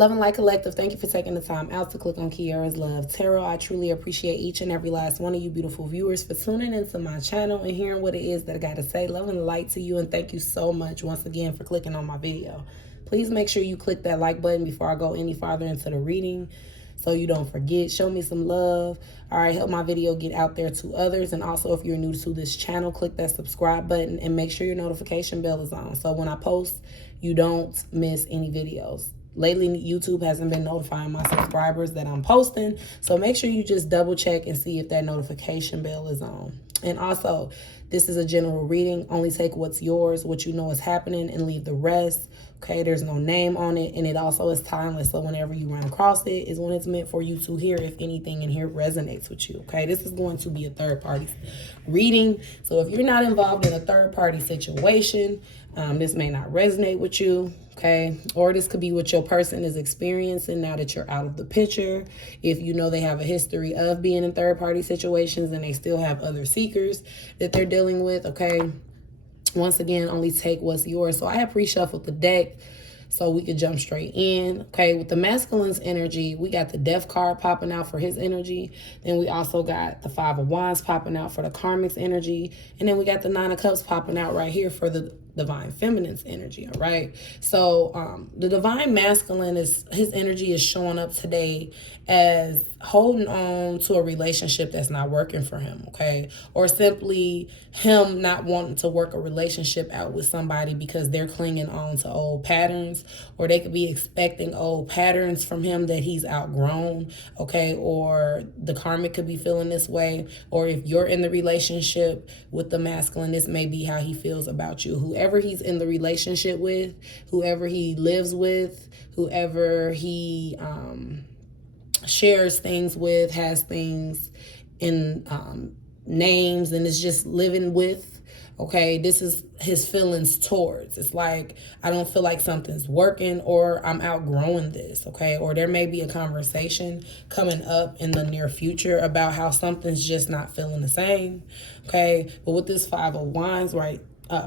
Love and Light Collective, thank you for taking the time out to click on Kiarra's Love Tarot. I truly appreciate each and every last one of you beautiful viewers for tuning into my channel and hearing what it is that I got to say. Love and light to you, and thank you so much once again for clicking on my video. Please make sure you click that like button before I go any farther into the reading so you don't forget. Show me some love. All right, help my video get out there to others. And also, if you're new to this channel, click that subscribe button and make sure your notification bell is on, so when I post, you don't miss any videos. Lately, YouTube hasn't been notifying my subscribers that I'm posting, so make sure you just double check and see if that notification bell is on. And also, this is a general reading. Only take what's yours, what you know is happening, and leave the rest. Okay, there's no name on it, and it also is timeless. So whenever you run across it is when it's meant for you to hear, if anything in here resonates with you. Okay, this is going to be a third-party reading. So if you're not involved in a third-party situation, this may not resonate with you. Okay, or this could be what your person is experiencing now that you're out of the picture. If you know they have a history of being in third-party situations and they still have other seekers that they're dealing with, okay? Once again, only take what's yours. So I have pre-shuffled the deck so we could jump straight in. Okay, with the masculine's energy, we got the Death card popping out for his energy. Then we also got the Five of Wands popping out for the Karmic's energy. And then we got the Nine of Cups popping out right here for the Divine Feminine's energy, all right? So the Divine Masculine, his energy is showing up today as holding on to a relationship that's not working for him, okay? Or simply him not wanting to work a relationship out with somebody because they're clinging on to old patterns, or they could be expecting old patterns from him that he's outgrown, okay? Or the Karmic could be feeling this way. Or if you're in the relationship with the masculine, this may be how he feels about you. Whoever he's in the relationship with, whoever he lives with, whoever he shares things with, has things in names, and is just living with, okay, this is his feelings towards. It's like, I don't feel like something's working, or I'm outgrowing this, okay? Or there may be a conversation coming up in the near future about how something's just not feeling the same, okay? But with this Five of Wands, right,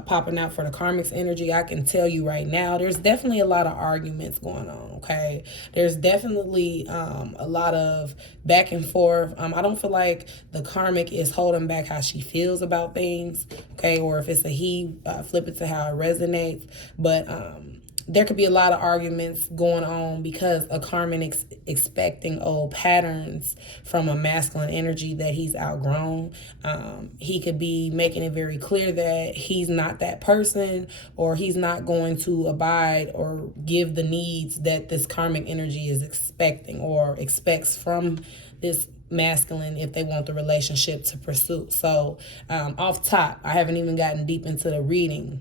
popping out for the Karmic's energy, I can tell you right now, there's definitely a lot of arguments going on, okay? There's definitely a lot of back and forth. I don't feel like the Karmic is holding back how she feels about things, okay? Or if it's a he, flip it to how it resonates. But there could be a lot of arguments going on because a Karmic expecting old patterns from a masculine energy that he's outgrown. He could be making it very clear that he's not that person, or he's not going to abide or give the needs that this Karmic energy is expecting or expects from this masculine if they want the relationship to pursue. So off top, I haven't even gotten deep into the reading.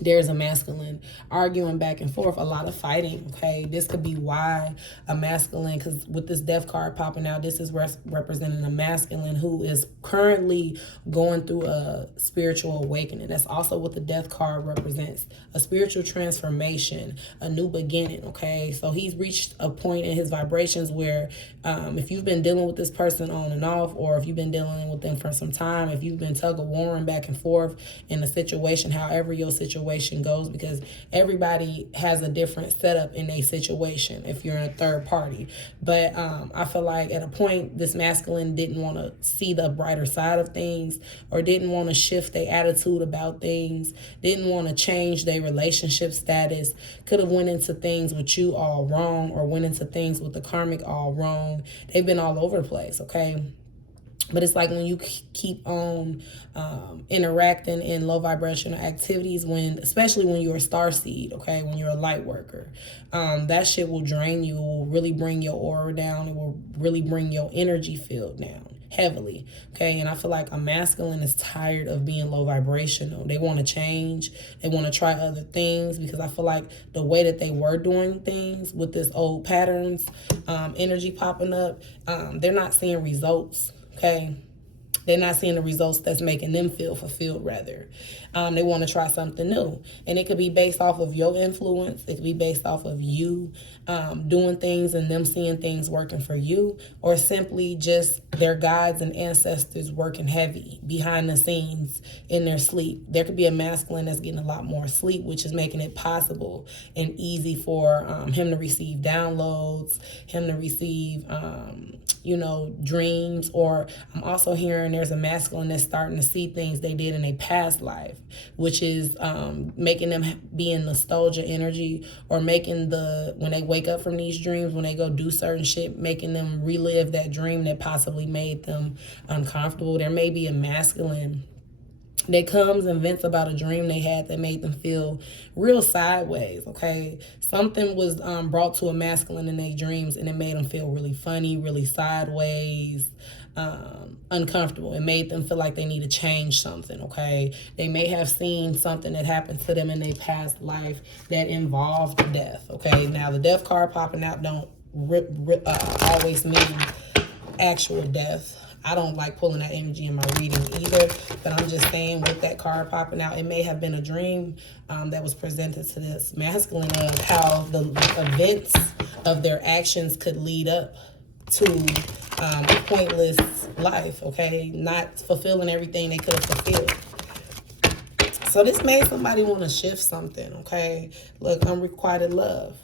There's a masculine arguing back and forth, a lot of fighting, okay? This could be why a masculine, because with this Death card popping out, this is representing a masculine who is currently going through a spiritual awakening. That's also what the Death card represents, a spiritual transformation, a new beginning, okay? So he's reached a point in his vibrations where if you've been dealing with this person on and off, or if you've been dealing with them for some time, if you've been tug-of-warring back and forth in a situation, however your situation goes, because everybody has a different setup in a situation if you're in a third party. But I feel like at a point, this masculine didn't want to see the brighter side of things, or didn't want to shift their attitude about things, didn't want to change their relationship status, could have went into things with you all wrong, or went into things with the Karmic all wrong. They've been all over the place, okay? But it's like when you keep on interacting in low vibrational activities, especially when you're a starseed, okay, when you're a light worker, that shit will drain you. It will really bring your aura down. It will really bring your energy field down heavily, okay? And I feel like a masculine is tired of being low vibrational. They want to change. They want to try other things, because I feel like the way that they were doing things with this old patterns energy popping up, they're not seeing results. Okay, They're not seeing the results that's making them feel fulfilled, rather. They want to try something new. And it could be based off of your influence. It could be based off of you doing things and them seeing things working for you, or simply just their guides and ancestors working heavy behind the scenes in their sleep. There could be a masculine that's getting a lot more sleep, which is making it possible and easy for him to receive downloads, him to receive, dreams. Or I'm also hearing there's a masculine that's starting to see things they did in a past life, which is making them be in nostalgia energy, or making when they wake up from these dreams, when they go do certain shit, making them relive that dream that possibly made them uncomfortable. There may be a masculine that comes and vents about a dream they had that made them feel real sideways, okay? Something was brought to a masculine in their dreams, and it made them feel really funny, really sideways, uncomfortable. It made them feel like they need to change something, okay? They may have seen something that happened to them in their past life that involved death, okay? Now, the death card popping out don't always mean actual death. I don't like pulling that energy in my reading either, but I'm just saying, with that card popping out, it may have been a dream that was presented to this masculine of how the events of their actions could lead up to a pointless life, okay? Not fulfilling everything they could have fulfilled. So this made somebody want to shift something, okay? Look, unrequited love.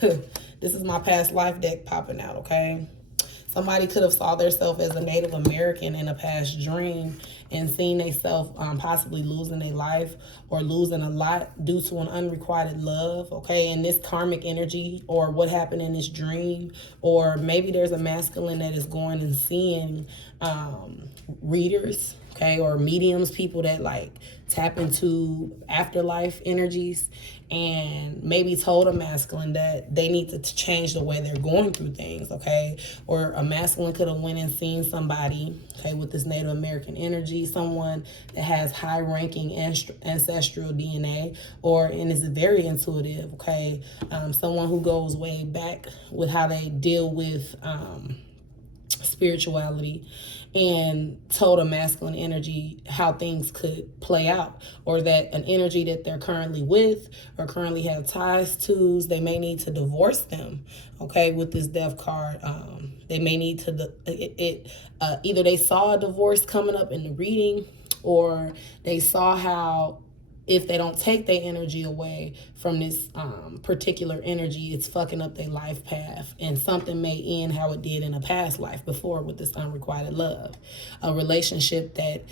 This is my past life deck popping out, okay? Somebody could have saw themselves as a Native American in a past dream and seen themselves possibly losing their life or losing a lot due to an unrequited love, okay? And this karmic energy, or what happened in this dream, or maybe there's a masculine that is going and seeing readers, okay, or mediums, people that like tap into afterlife energies, and maybe told a masculine that they need to change the way they're going through things, okay? Or a masculine could have went and seen somebody, okay, with this Native American energy, someone that has high-ranking ancestral DNA, and is very intuitive, okay? Someone who goes way back with how they deal with spirituality, and told a masculine energy how things could play out, or that an energy that they're currently with or currently have ties to, they may need to divorce them, okay? With this death card, they may need to either they saw a divorce coming up in the reading, or they saw how if they don't take their energy away from this particular energy, it's fucking up their life path. And something may end how it did in a past life before with this unrequited love. A relationship that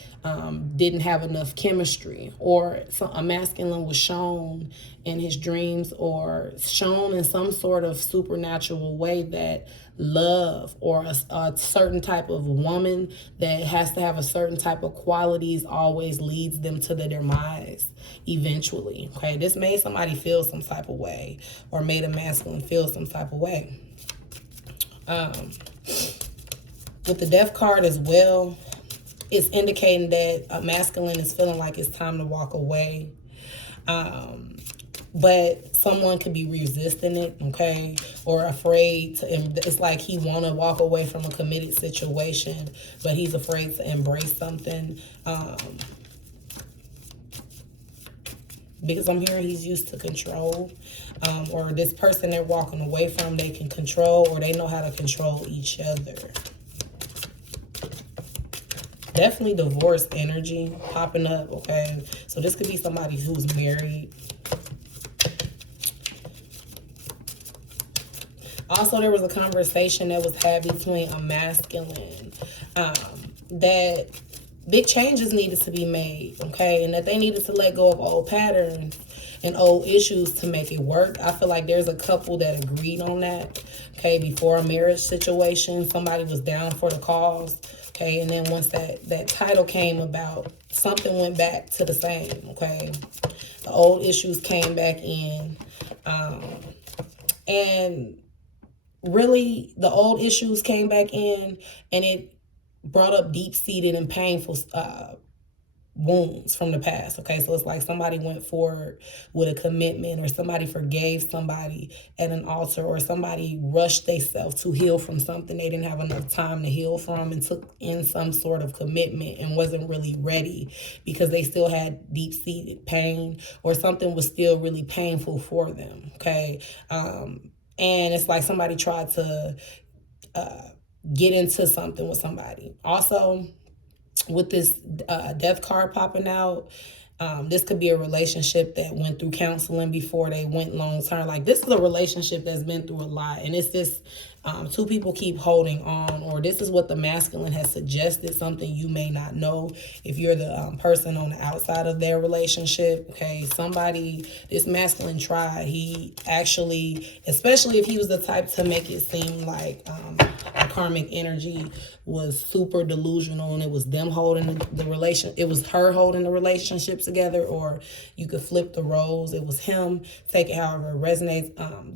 didn't have enough chemistry, or a masculine was shown in his dreams, or shown in some sort of supernatural way that love, or a certain type of woman that has to have a certain type of qualities, always leads them to the demise eventually, okay? This made somebody feel some type of way, or made a masculine feel some type of way. With the death card as well, it's indicating that a masculine is feeling like it's time to walk away. But someone could be resisting it, okay, or afraid to. It's like he want to walk away from a committed situation, but he's afraid to embrace something, because I'm hearing he's used to control, or this person they're walking away from, they can control, or they know how to control each other. Definitely divorce energy popping up, okay? So this could be somebody who's married. Also, there was a conversation that was had between a masculine that big changes needed to be made, okay? And that they needed to let go of old patterns and old issues to make it work. I feel like there's a couple that agreed on that, okay? Before a marriage situation, somebody was down for the cause, okay? And then once that title came about, something went back to the same, okay? The old issues came back in, and really, the old issues came back in, and it brought up deep-seated and painful wounds from the past. Okay, so it's like somebody went forward with a commitment, or somebody forgave somebody at an altar, or somebody rushed themselves to heal from something they didn't have enough time to heal from, and took in some sort of commitment and wasn't really ready because they still had deep-seated pain, or something was still really painful for them. Okay, and it's like somebody tried to get into something with somebody. Also, with this death card popping out, this could be a relationship that went through counseling before they went long term. Like, this is a relationship that's been through a lot, and it's this two people keep holding on, or this is what the masculine has suggested, something you may not know if you're the person on the outside of their relationship. Okay, this masculine tried. He actually, especially if he was the type to make it seem like a karmic energy was super delusional, and it was them holding the relation, it was her holding the relationships together, or you could flip the roles, it was him. Take it however it resonates.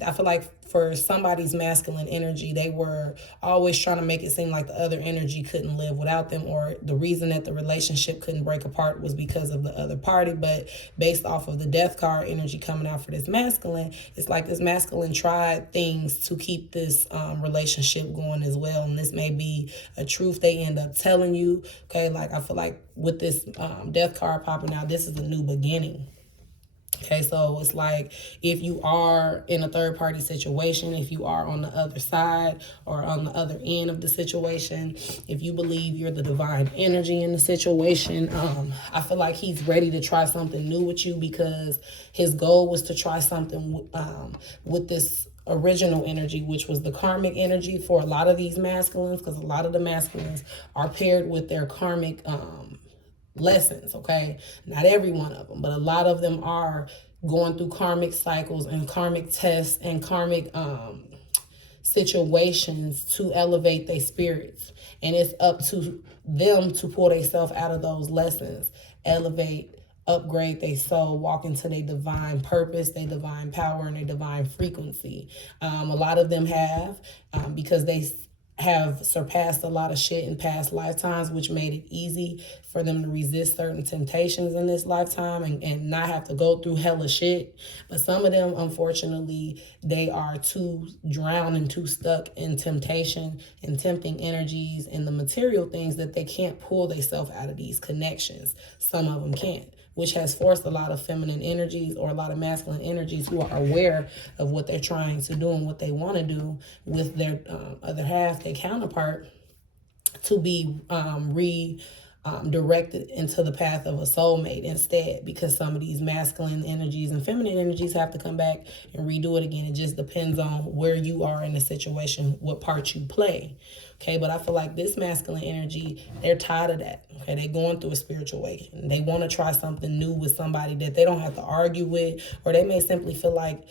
I feel like for somebody's masculine energy, they were always trying to make it seem like the other energy couldn't live without them, or the reason that the relationship couldn't break apart was because of the other party. But based off of the death card energy coming out for this masculine, it's like this masculine tried things to keep this relationship going as well, and this may be a truth they end up telling you. Okay, like I feel like with this death card popping out, this is a new beginning. Okay, so it's like if you are in a third party situation, if you are on the other side or on the other end of the situation, if you believe you're the divine energy in the situation, I feel like he's ready to try something new with you, because his goal was to try something with this original energy, which was the karmic energy for a lot of these masculines, because a lot of the masculines are paired with their karmic lessons. Okay, not every one of them, but a lot of them are going through karmic cycles and karmic tests and karmic situations to elevate their spirits, and it's up to them to pull themselves out of those lessons, elevate, upgrade their soul, walk into their divine purpose, their divine power, and their divine frequency. A lot of them have, because they have surpassed a lot of shit in past lifetimes, which made it easy for them to resist certain temptations in this lifetime and not have to go through hella shit. But some of them, unfortunately, they are too drowned and too stuck in temptation and tempting energies and the material things that they can't pull themselves out of these connections. Some of them can't, which has forced a lot of feminine energies or a lot of masculine energies who are aware of what they're trying to do and what they want to do with their other half, their counterpart, to be directed into the path of a soulmate instead, because some of these masculine energies and feminine energies have to come back and redo it again. It just depends on where you are in the situation, what part you play. Okay, but I feel like this masculine energy, they're tired of that. Okay, they're going through a spiritual awakening. They want to try something new with somebody that they don't have to argue with, or they may simply feel like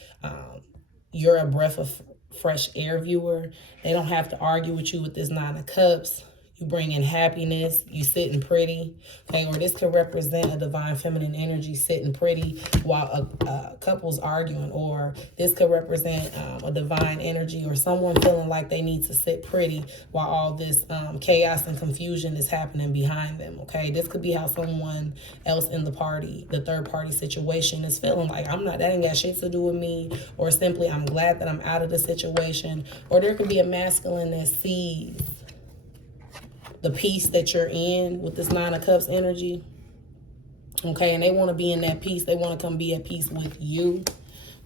you're a breath of fresh air viewer. They don't have to argue with you with this Nine of Cups. You bring in happiness, you sitting pretty, okay? Or this could represent a divine feminine energy sitting pretty while a couple's arguing. Or this could represent a divine energy or someone feeling like they need to sit pretty while all this chaos and confusion is happening behind them, okay? This could be how someone else in the party, the third party situation, is feeling like, that ain't got shit to do with me, or simply I'm glad that I'm out of the situation. Or there could be a masculine that sees the peace that you're in with this Nine of Cups energy, okay, and they want to be in that peace. They want to come be at peace with you,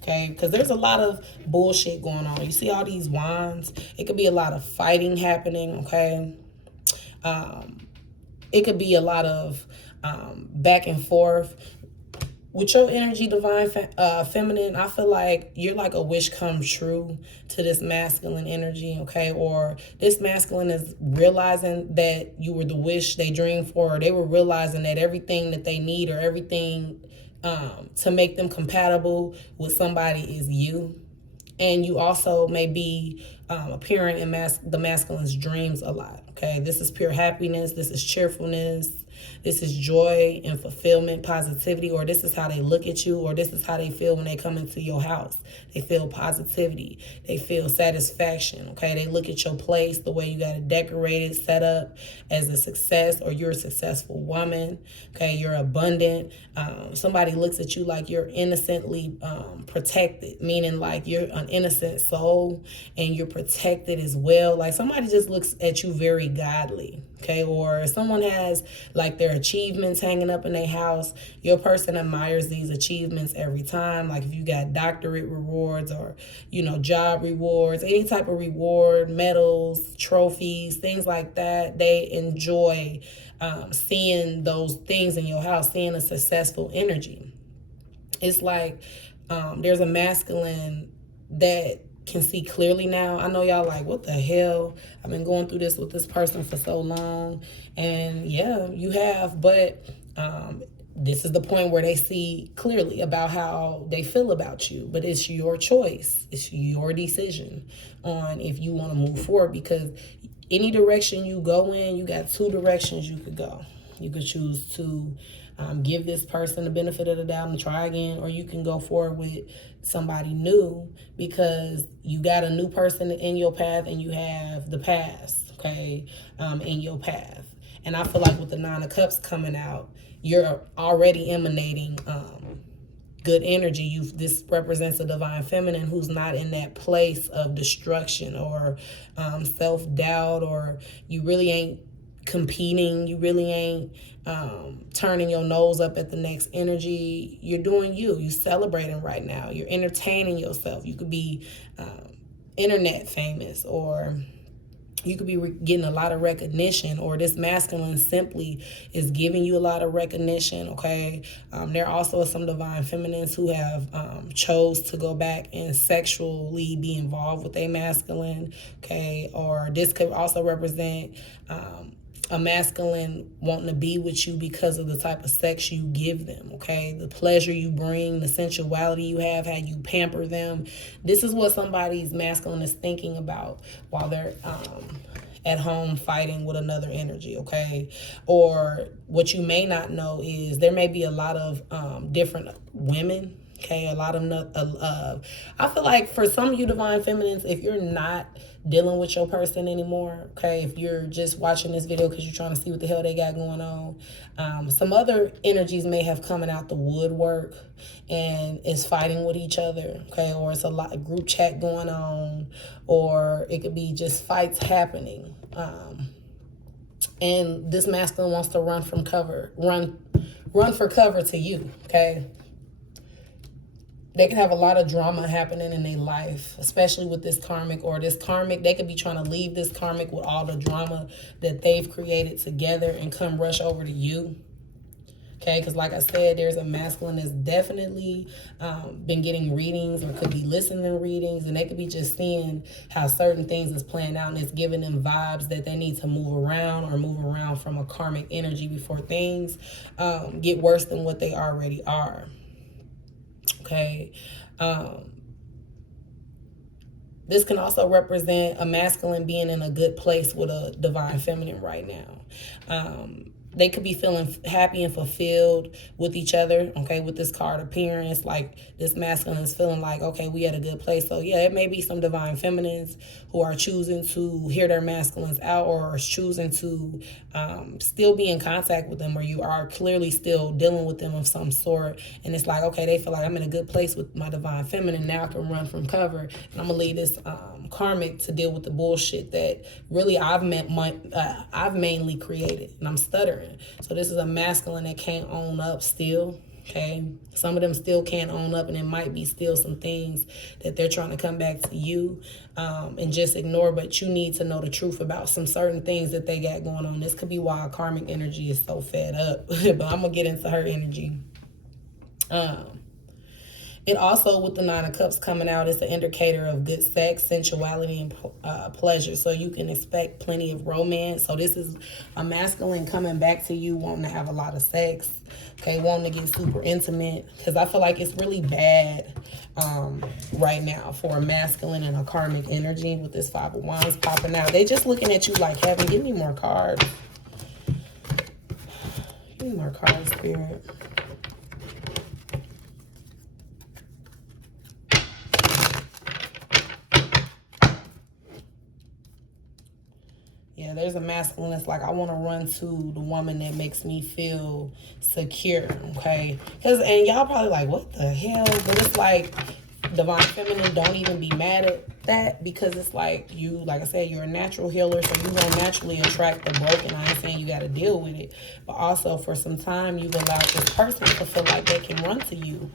okay, because there's a lot of bullshit going on. You see all these wands, it could be a lot of fighting happening, okay. It could be a lot of back and forth. With your energy, divine feminine, I feel like you're like a wish come true to this masculine energy, okay? Or this masculine is realizing that you were the wish they dreamed for, or they were realizing that everything that they need, or everything to make them compatible with somebody is you. And you also may be appearing in the masculine's dreams a lot, okay? This is pure happiness. This is cheerfulness. This is joy and fulfillment, positivity, or this is how they look at you, or this is how they feel when they come into your house. They feel positivity. They feel satisfaction, okay? They look at your place, the way you got it decorated, set up as a success, or you're a successful woman, okay? You're abundant. Somebody looks at you like you're innocently protected, meaning like you're an innocent soul and you're protected as well. Like somebody just looks at you very godly, okay? Or someone has like their achievements hanging up in their house. Your person admires these achievements every time. Like if you got doctorate rewards or, you know, job rewards, any type of reward, medals, trophies, things like that, they enjoy seeing those things in your house, seeing a successful energy. It's like there's a masculine that can see clearly now. I know y'all like, what the hell? I've been going through this with this person for so long. And yeah, you have. But this is the point where they see clearly about how they feel about you. But it's your choice. It's your decision on if you want to move forward. Because any direction you go in, you got two directions you could go. You could choose to give this person the benefit of the doubt and try again, or you can go forward with somebody new because you got a new person in your path and you have the past, okay, in your path. And I feel like with the Nine of Cups coming out, you're already emanating good energy. This represents a divine feminine who's not in that place of destruction or self-doubt, or you really ain't competing, you really ain't turning your nose up at the next energy. You're doing you celebrating right now, you're entertaining yourself. You could be internet famous, or you could be getting a lot of recognition, or this masculine simply is giving you a lot of recognition, okay? There also are some divine feminines who have chose to go back and sexually be involved with a masculine, okay? Or this could also represent a masculine wanting to be with you because of the type of sex you give them, okay? The pleasure you bring, the sensuality you have, how you pamper them. This is what somebody's masculine is thinking about while they're at home fighting with another energy, okay? Or what you may not know is there may be a lot of different women, okay? A lot of, I feel like for some of you divine feminines, if you're not dealing with your person anymore, okay, if you're just watching this video because you're trying to see what the hell they got going on, some other energies may have coming out the woodwork and is fighting with each other, okay, or it's a lot of group chat going on, or it could be just fights happening, and this masculine wants to run for cover to you, okay? They can have a lot of drama happening in their life, especially with this karmic, or this karmic. They could be trying to leave this karmic with all the drama that they've created together and come rush over to you. Okay, because like I said, there's a masculine that's definitely been getting readings or could be listening to readings, and they could be just seeing how certain things is playing out, and it's giving them vibes that they need to move around from a karmic energy before things get worse than what they already are. Okay, this can also represent a masculine being in a good place with a divine feminine right now. They could be feeling happy and fulfilled with each other, okay, with this card appearance. Like this masculine is feeling like, okay, we at a good place. So yeah, it may be some divine feminines who are choosing to hear their masculines out, or are choosing to still be in contact with them, or you are clearly still dealing with them of some sort. And it's like, okay, they feel like I'm in a good place with my divine feminine. Now I can run from cover, and I'm gonna leave this karmic to deal with the bullshit that really I've mainly created, and I'm stuttering. So this is a masculine that can't own up still, okay? Some of them still can't own up, and it might be still some things that they're trying to come back to you and just ignore, but you need to know the truth about some certain things that they got going on. This could be why karmic energy is so fed up, but I'm going to get into her energy. It also, with the Nine of Cups coming out, is an indicator of good sex, sensuality, and pleasure. So you can expect plenty of romance. So this is a masculine coming back to you, wanting to have a lot of sex, okay, wanting to get super intimate. Because I feel like it's really bad right now for a masculine and a karmic energy with this Five of Wands popping out. They just looking at you like, heaven, give me more cards. Give me more cards, Spirit. Yeah, there's a masculine that's like, I want to run to the woman that makes me feel secure, okay? And y'all probably like, what the hell? But it's like, divine feminine, don't even be mad at that, because it's like, you, like I said, you're a natural healer, so you're going to naturally attract the broken. I ain't saying you got to deal with it, but also for some time, you've allowed this person to feel like they can run to you,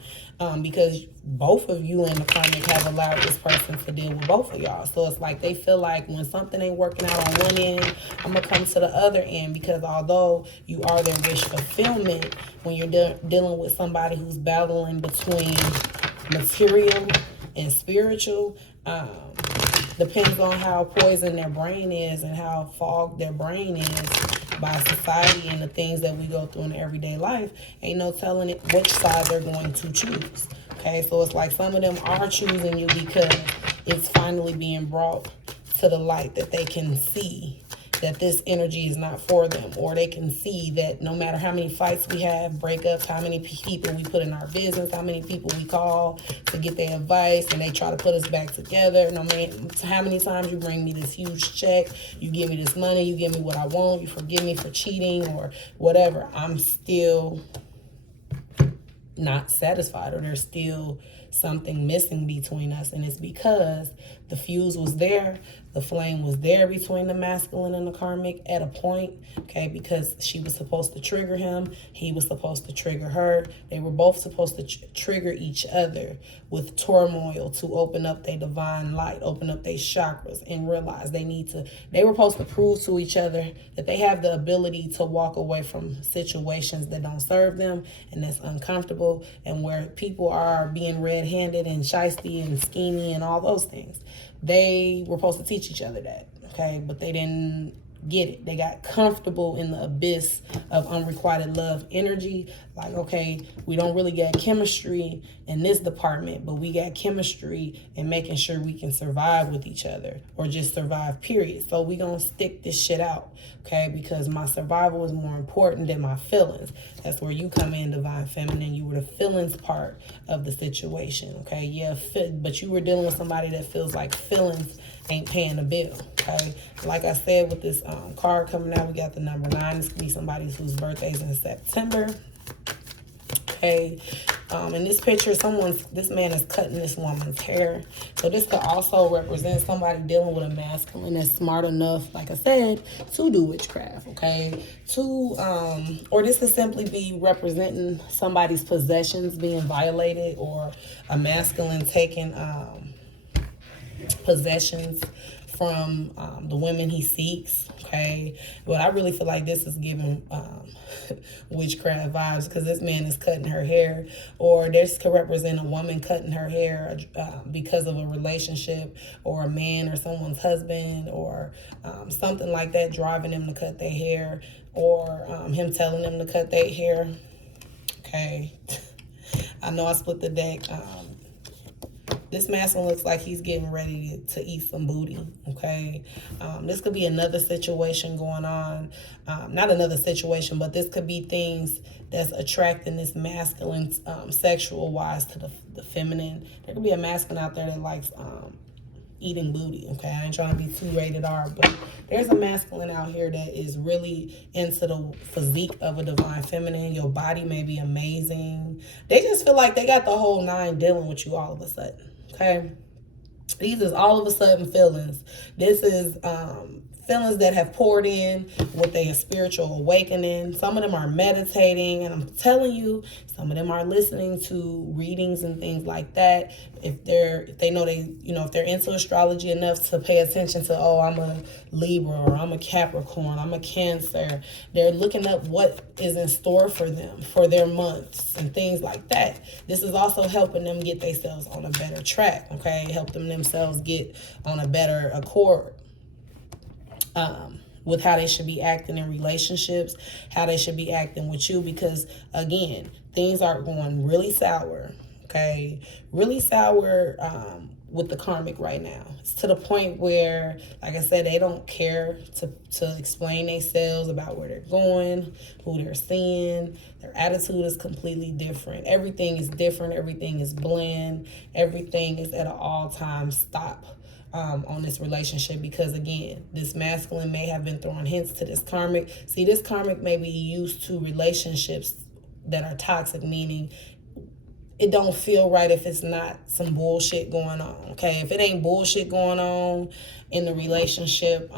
because both of you and the karmic have allowed this person to deal with both of y'all. So it's like they feel like when something ain't working out on one end, I'm going to come to the other end, because although you are their wish fulfillment, when you're dealing with somebody who's battling between material and spiritual, depends on how poisoned their brain is and how fogged their brain is by society and the things that we go through in everyday life. Ain't no telling it which side they're going to choose. Okay, so it's like some of them are choosing you because it's finally being brought to the light that they can see that this energy is not for them, or they can see that no matter how many fights we have, breakups, how many people we put in our business, how many people we call to get their advice, and they try to put us back together. No matter how many times you bring me this huge check, you give me this money, you give me what I want, you forgive me for cheating or whatever, I'm still not satisfied, or there's still something missing between us. And it's because the fuse was there, the flame was there between the masculine and the karmic at a point, okay, because she was supposed to trigger him, he was supposed to trigger her. They were both supposed to trigger each other with turmoil to open up their divine light, open up their chakras, and realize they were supposed to prove to each other that they have the ability to walk away from situations that don't serve them and that's uncomfortable, and where people are being red-handed and shisty and schemy and all those things. They were supposed to teach each other that, okay? But they didn't get it. They got comfortable in the abyss of unrequited love energy. Like, okay, we don't really get chemistry in this department, but we got chemistry in making sure we can survive with each other, or just survive, period. So we gonna stick this shit out, okay? Because my survival is more important than my feelings. That's where you come in, divine feminine. You were the feelings part of the situation, okay? Yeah, but you were dealing with somebody that feels like feelings ain't paying the bill, okay? Like I said, with this card coming out, we got the number 9. This could be somebody whose birthday is in September, okay? In this picture, this man is cutting this woman's hair. So this could also represent somebody dealing with a masculine that's smart enough, like I said, to do witchcraft, okay? Or this could simply be representing somebody's possessions being violated, or a masculine taking possessions from the women he seeks, okay? But I really feel like this is giving witchcraft vibes, because this man is cutting her hair, or this could represent a woman cutting her hair because of a relationship, or a man or someone's husband, or something like that, driving them to cut their hair, or him telling them to cut their hair, okay? I know I split the deck. This masculine looks like he's getting ready to eat some booty, okay? This could be another situation going on. Not another situation, but this could be things that's attracting this masculine sexual-wise to the feminine. There could be a masculine out there that likes eating booty, okay? I ain't trying to be too rated R, but there's a masculine out here that is really into the physique of a divine feminine. Your body may be amazing. They just feel like they got the whole 9 dealing with you all of a sudden. Okay, these is all of a sudden feelings. This is feelings that have poured in with a spiritual awakening. Some of them are meditating, and I'm telling you, some of them are listening to readings and things like that. If they know if they're into astrology enough to pay attention to, oh, I'm a Libra, or I'm a Capricorn, I'm a Cancer. They're looking up what is in store for them for their months and things like that. This is also helping them get themselves on a better track, okay? Helping themselves get on a better accord with how they should be acting in relationships, how they should be acting with you, because again, things are going really sour, okay? Really sour with the karmic right now. It's to the point where, like I said, they don't care to explain themselves about where they're going, who they're seeing. Their attitude is completely different. Everything is different. Everything is bland. Everything is at an all-time stop on this relationship, because again, this masculine may have been throwing hints to this karmic. See, this karmic may be used to relationships that are toxic, meaning it don't feel right if it's not some bullshit going on, okay? If it ain't bullshit going on in the relationship,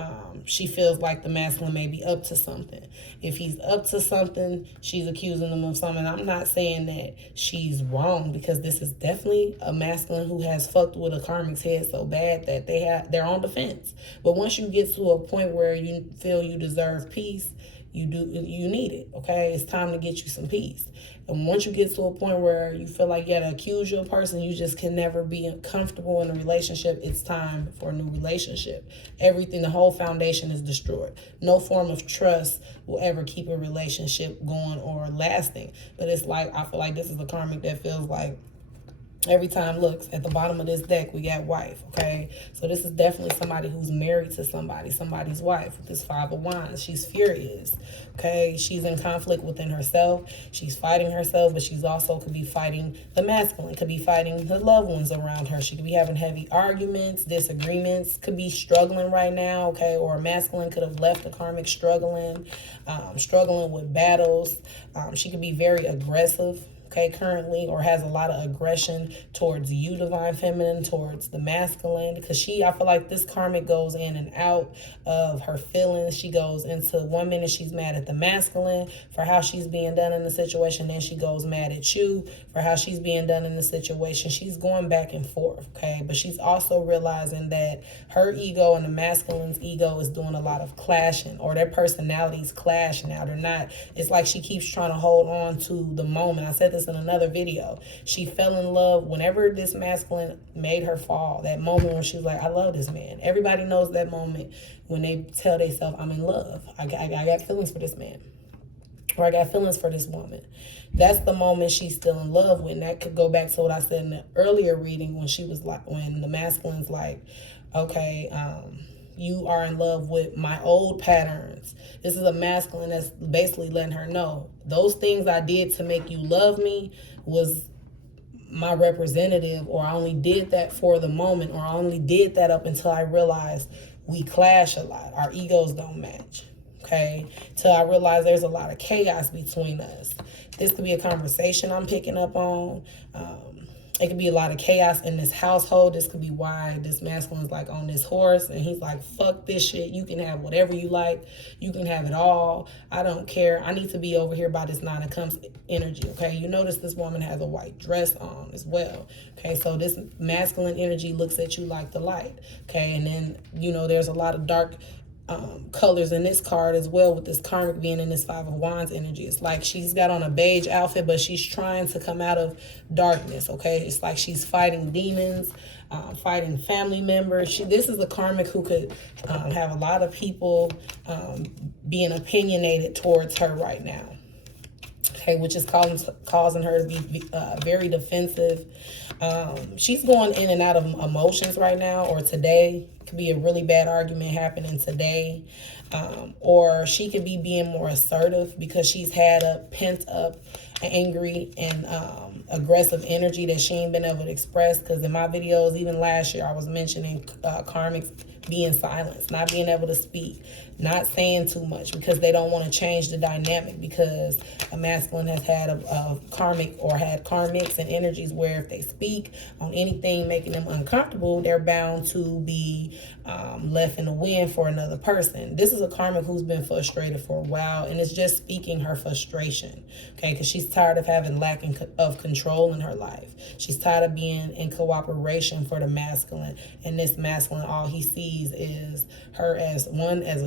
she feels like the masculine may be up to something. If he's up to something, she's accusing him of something. I'm not saying that she's wrong, because this is definitely a masculine who has fucked with a karmic's head so bad that they're on defense. But once you get to a point where you feel you deserve peace, you need it, okay? It's time to get you some peace. And once you get to a point where you feel like you gotta accuse your person, you just can never be comfortable in a relationship, it's time for a new relationship. Everything, the whole foundation is destroyed. No form of trust will ever keep a relationship going or lasting. But it's like, I feel like this is a karmic that feels like, every time, looks at the bottom of this deck, we got wife, okay? So this is definitely somebody who's married to somebody's wife with this Five of Wands. She's furious, okay? She's in conflict within herself. She's fighting herself, but she's also could be fighting the masculine, could be fighting the loved ones around her. She could be having heavy arguments, disagreements, could be struggling right now, okay? Or a masculine could have left the karmic struggling with battles. She could be very aggressive, okay, currently, or has a lot of aggression towards you, divine feminine, towards the masculine, because I feel like this karmic goes in and out of her feelings. She goes into 1 minute she's mad at the masculine for how she's being done in the situation, then she goes mad at you for how she's being done in the situation. She's going back and forth, okay, but she's also realizing that her ego and the masculine's ego is doing a lot of clashing, or their personalities clash now. They're not, it's like she keeps trying to hold on to the moment. I said this in another video. She fell in love whenever this masculine made her fall, that moment when she was like, I love this man. Everybody knows that moment when they tell themselves, I'm in love. I got feelings for this man, or I got feelings for this woman. That's the moment she's still in love with. And that could go back to what I said in the earlier reading, when she was like, when the masculine's like, okay, you are in love with my old patterns. This is a masculine that's basically letting her know, those things I did to make you love me was my representative, or I only did that for the moment, or I only did that up until I realized we clash a lot. Our egos don't match, okay? Till I realized there's a lot of chaos between us. This could be a conversation I'm picking up on. It could be a lot of chaos in this household. This could be why this masculine's like on this horse and he's like, fuck this shit. You can have whatever you like. You can have it all. I don't care. I need to be over here by this Nine of Cups energy, okay? You notice this woman has a white dress on as well, okay? So this masculine energy looks at you like the light, okay? And then, you know, there's a lot of dark colors in this card as well, with this karmic being in this Five of Wands energy. It's like she's got on a beige outfit, but she's trying to come out of darkness, okay? It's like she's fighting demons, fighting family members. This is a karmic who could have a lot of people being opinionated towards her right now, okay, which is causing her to be very defensive. She's going in and out of emotions right now, or today. Could be a really bad argument happening today. Or she could be being more assertive because she's had a pent up, angry, and aggressive energy that she ain't been able to express. Because in my videos, even last year, I was mentioning karmics being silenced, not being able to speak, not saying too much because they don't want to change the dynamic, because a masculine has had a karmic, or had karmics and energies where if they speak on anything making them uncomfortable, they're bound to be left in the wind for another person. This is a karmic who's been frustrated for a while, and it's just speaking her frustration, okay, because she's tired of having lack of control in her life. She's tired of being in cooperation for the masculine, and this masculine, all he sees is her as one, as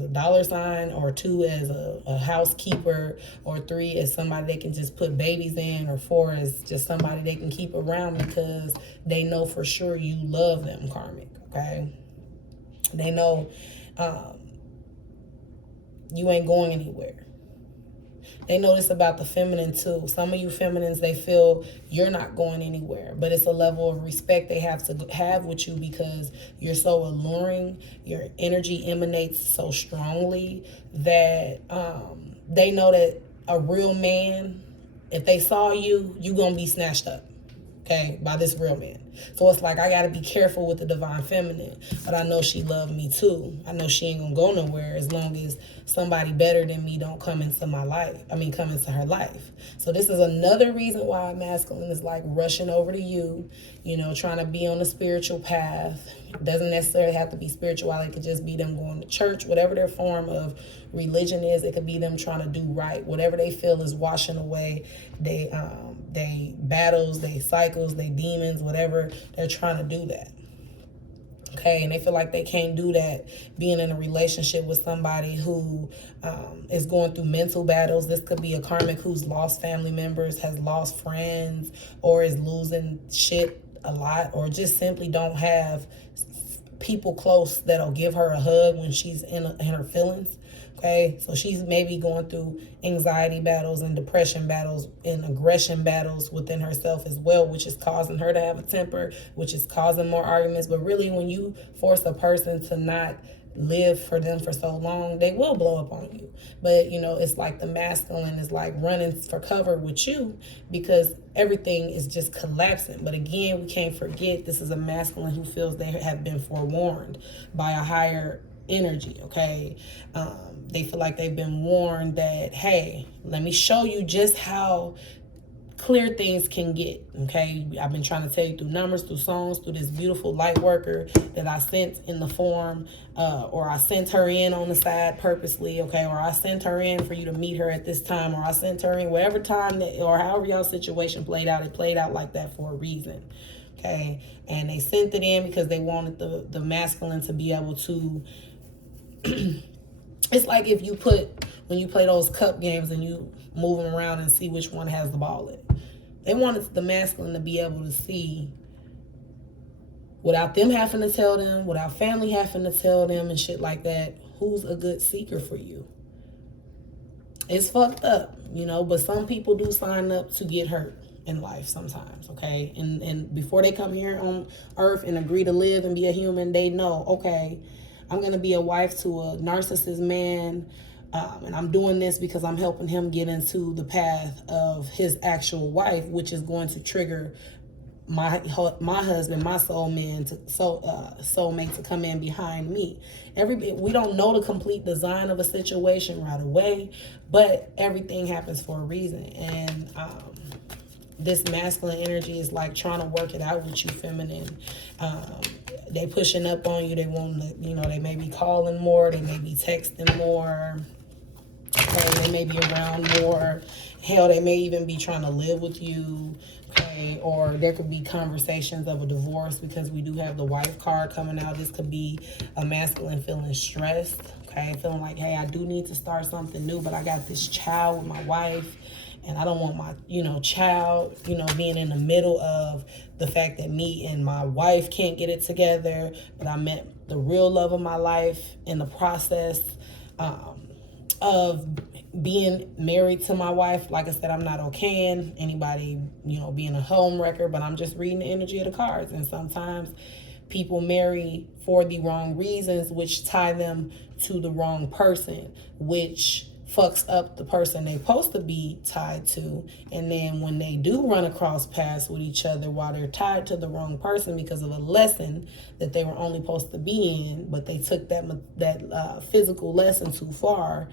a dollar sign, or two, as a housekeeper, or three, as somebody they can just put babies in, or four, as just somebody they can keep around because they know for sure you love them, karmic, okay? They know you ain't going anywhere. They know this about the feminine too. Some of you feminines, they feel you're not going anywhere, but it's a level of respect they have to have with you because you're so alluring. Your energy emanates so strongly that they know that a real man, if they saw you, you gonna be snatched up, okay, by this real man. So it's like, I got to be careful with the divine feminine, but I know she loved me too. I know she ain't gonna go nowhere as long as somebody better than me don't come into my life. Come into her life. So this is another reason why masculine is like rushing over to you, you know, trying to be on the spiritual path. It doesn't necessarily have to be spirituality. It could just be them going to church, whatever their form of religion is. It could be them trying to do right. Whatever they feel is washing away they battles, they cycles, they demons, whatever. They're trying to do that. Okay, and they feel like they can't do that being in a relationship with somebody who is going through mental battles. This could be a karmic who's lost family members, has lost friends, or is losing shit a lot, or just simply don't have people close that'll give her a hug when she's in her feelings. Okay, so she's maybe going through anxiety battles and depression battles and aggression battles within herself as well, which is causing her to have a temper, which is causing more arguments. But really, when you force a person to not live for them for so long, they will blow up on you. But, you know, it's like the masculine is like running for cover with you because everything is just collapsing. But again, we can't forget this is a masculine who feels they have been forewarned by a higher energy, okay? They feel like they've been warned that, hey, let me show you just how clear things can get, okay? I've been trying to tell you through numbers, through songs, through this beautiful light worker that I sent in the form, or I sent her in on the side purposely, okay? Or I sent her in for you to meet her at this time, or I sent her in whatever time that, or however y'all situation played out, it played out like that for a reason, okay? And they sent it in because they wanted the masculine to be able to it's like if you when you play those cup games and you move them around and see which one has the ball in it. They wanted the masculine to be able to see without them having to tell them, without family having to tell them and shit like that, who's a good seeker for you. It's fucked up, you know, but some people do sign up to get hurt in life sometimes, okay? And before they come here on earth and agree to live and be a human, they know, okay, I'm going to be a wife to a narcissist man, and I'm doing this because I'm helping him get into the path of his actual wife, which is going to trigger my husband, my soulmate to come in behind me. We don't know the complete design of a situation right away, but everything happens for a reason. And this masculine energy is like trying to work it out with you, feminine. They pushing up on you. They want to, you know, they may be calling more. They may be texting more. Okay, they may be around more. Hell, they may even be trying to live with you. Okay, or there could be conversations of a divorce because we do have the wife card coming out. This could be a masculine feeling stressed. Okay, feeling like, hey, I do need to start something new, but I got this child with my wife. And I don't want my, child, being in the middle of the fact that me and my wife can't get it together. But I met the real love of my life in the process of being married to my wife. Like I said, I'm not okaying anybody, being a home wrecker, but I'm just reading the energy of the cards. And sometimes people marry for the wrong reasons, which tie them to the wrong person, which fucks up the person they're supposed to be tied to. And then when they do run across paths with each other while they're tied to the wrong person because of a lesson that they were only supposed to be in, but they took that physical lesson too far,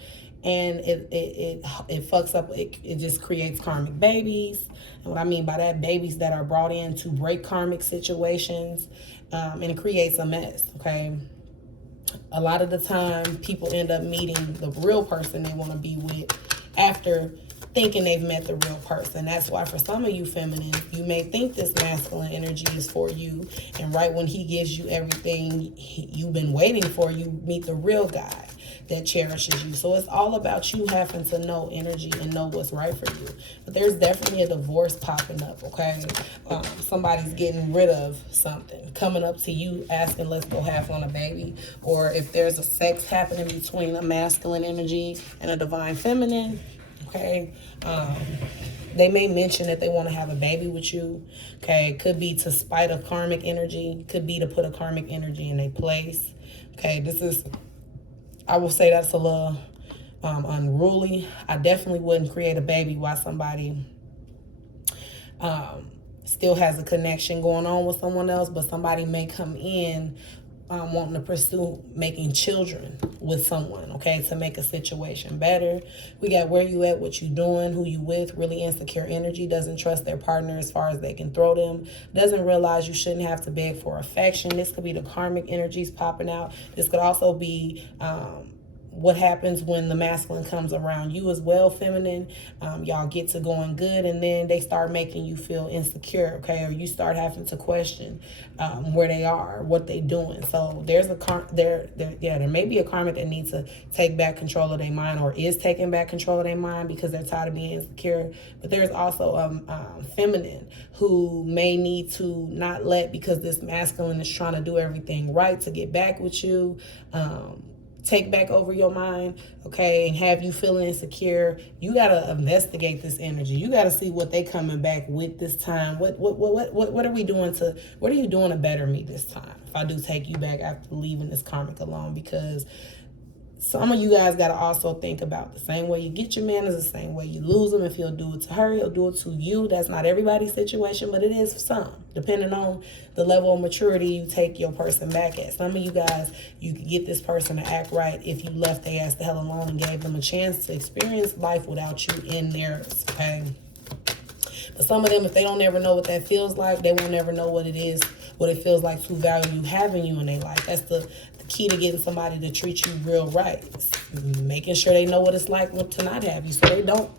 and it fucks up. It just creates karmic babies. And what I mean by that, babies that are brought in to break karmic situations, and it creates a mess. Okay. A lot of the time, people end up meeting the real person they want to be with after thinking they've met the real person. That's why for some of you feminine, you may think this masculine energy is for you, and right when he gives you everything you've been waiting for, you meet the real guy that cherishes you. So it's all about you having to know energy and know what's right for you. But there's definitely a divorce popping up, okay? Somebody's getting rid of something, coming up to you asking, let's go have on a baby. Or if there's a sex happening between a masculine energy and a divine feminine, okay? They may mention that they want to have a baby with you, okay? Could be to spite a karmic energy. Could be to put a karmic energy in a place, okay? This is, I will say that's a little unruly. I definitely wouldn't create a baby while somebody still has a connection going on with someone else, but somebody may come in wanting to pursue making children with someone, okay, to make a situation better. We got where you at, what you doing, who you with, really insecure energy, doesn't trust their partner as far as they can throw them, doesn't realize you shouldn't have to beg for affection. This could be the karmic energies popping out. This could also be what happens when the masculine comes around you as well, feminine. Y'all get to going good, and then they start making you feel insecure, okay? Or you start having to question where they are, what they doing. So there's there may be a karmic that needs to take back control of their mind, or is taking back control of their mind because they're tired of being insecure. But there's also feminine who may need to not let, because this masculine is trying to do everything right to get back with you, take back over your mind, okay, and have you feeling insecure. You gotta investigate this energy. You gotta see what they coming back with this time. What are we doing to? What are you doing to better me this time? If I do take you back after leaving this karmic alone, because some of you guys got to also think about the same way you get your man is the same way you lose him. If he'll do it to her, he'll do it to you. That's not everybody's situation, but it is for some, depending on the level of maturity you take your person back at. Some of you guys, you could get this person to act right if you left their ass the hell alone and gave them a chance to experience life without you in theirs, okay? But some of them, if they don't ever know what that feels like, they won't ever know what it is, what it feels like to value having you in their life. That's the key to getting somebody to treat you real right. Making sure they know what it's like to not have you, so they don't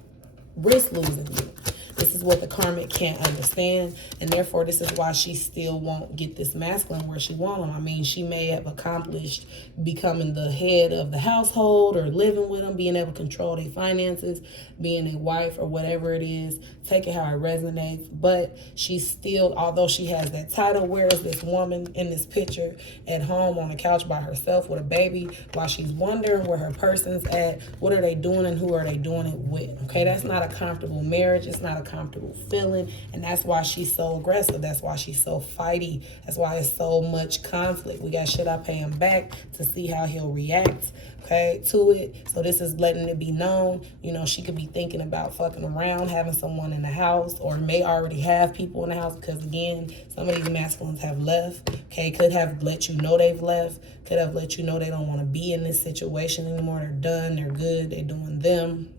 risk losing you. This is what the karmic can't understand, and therefore this is why she still won't get this masculine where she wants him. I mean, she may have accomplished becoming the head of the household or living with him, being able to control their finances, being a wife or whatever it is. Take it how it resonates. But she's still, although she has that title, where is this woman in this picture at home on the couch by herself with a baby while she's wondering where her person's at, what are they doing and who are they doing it with? Okay, that's not a comfortable marriage. It's not a comfortable feeling, and that's why she's so aggressive. That's why she's so fighty. That's why it's so much conflict. We got, should I pay him back, to see how he'll react, okay, to it. So this is letting it be known, you know, she could be thinking about fucking around, having someone in the house, or may already have people in the house, because again, some of these masculines have left, okay, could have let you know they've left, could have let you know they don't want to be in this situation anymore. They're done, they're good, they're doing them.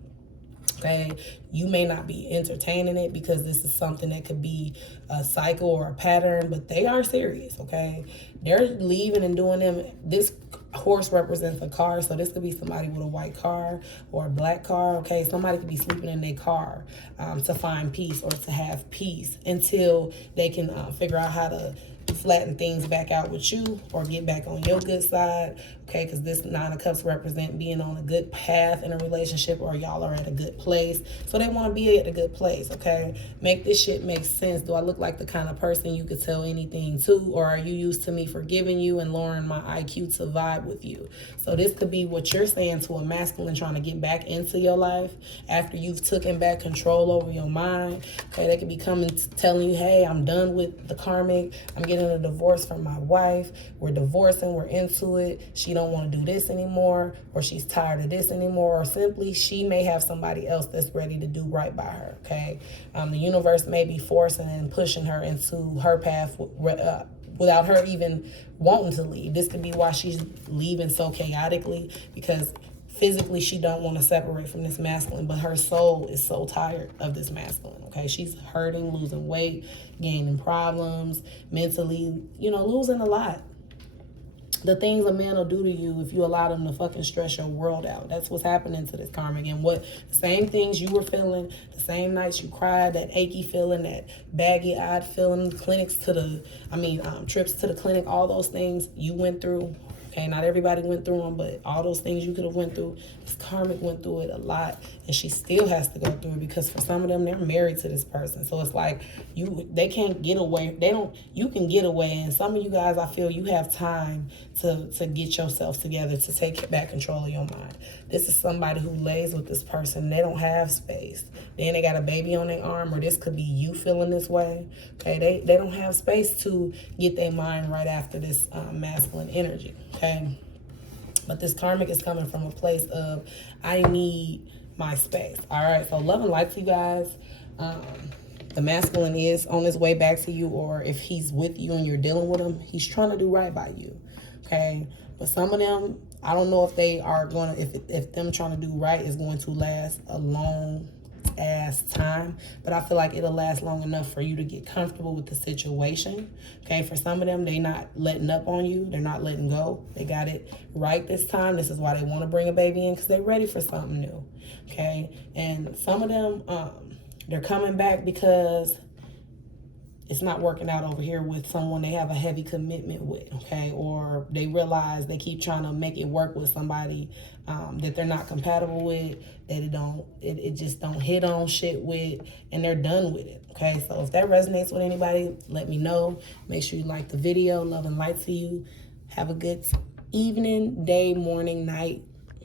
Okay, you may not be entertaining it because this is something that could be a cycle or a pattern, but they are serious, okay? They're leaving and doing them. This horse represents a car, so this could be somebody with a white car or a black car, okay? Somebody could be sleeping in their car to find peace or to have peace until they can figure out how to flatten things back out with you or get back on your good side, okay? Because this Nine of Cups represent being on a good path in a relationship, or y'all are at a good place. So they want to be at a good place, okay? Make this shit make sense. Do I look like the kind of person you could tell anything to, or are you used to me forgiving you and lowering my IQ to vibe with you? So this could be what you're saying to a masculine trying to get back into your life after you've taken back control over your mind, okay? They could be coming telling you, hey, I'm done with the karmic. I'm getting a divorce from my wife. We're divorcing. We're into it. She don't want to do this anymore, or she's tired of this anymore, or simply she may have somebody else that's ready to do right by her, okay? The universe may be forcing and pushing her into her path without her even wanting to leave. This could be why she's leaving so chaotically, because physically she don't want to separate from this masculine, but her soul is so tired of this masculine, okay? She's hurting, losing weight, gaining problems, mentally, you know, losing a lot. The things a man will do to you if you allow them to fucking stress your world out. That's what's happening to this karmic. And what the same things you were feeling, the same nights you cried, that achy feeling, that baggy-eyed feeling, trips to the clinic, all those things you went through Okay, not everybody went through them, but all those things you could have went through, this karmic went through it a lot, and she still has to go through it, because for some of them, they're married to this person. So it's like they can't get away. You can get away, and some of you guys, I feel you have time to get yourself together, to take back control of your mind. This is somebody who lays with this person. They don't have space. Then they got a baby on their arm, or this could be you feeling this way. Okay, they don't have space to get their mind right after this masculine energy. Okay, but this karmic is coming from a place of, I need my space. All right, so love and light to you guys. The masculine is on his way back to you, or if he's with you and you're dealing with him, he's trying to do right by you. Okay, but some of them, I don't know if they are going to, if them trying to do right is going to last a long ass time, but I feel like it'll last long enough for you to get comfortable with the situation. Okay, for some of them, they not letting up on you. They're not letting go. They got it right this time. This is why they want to bring a baby in, because they're ready for something new. Okay, and some of them, they're coming back because it's not working out over here with someone they have a heavy commitment with, okay? Or they realize they keep trying to make it work with somebody that they're not compatible with, that it just don't hit on shit with, and they're done with it, okay? So if that resonates with anybody, let me know. Make sure you like the video. Love and light to you. Have a good evening, day, morning, night,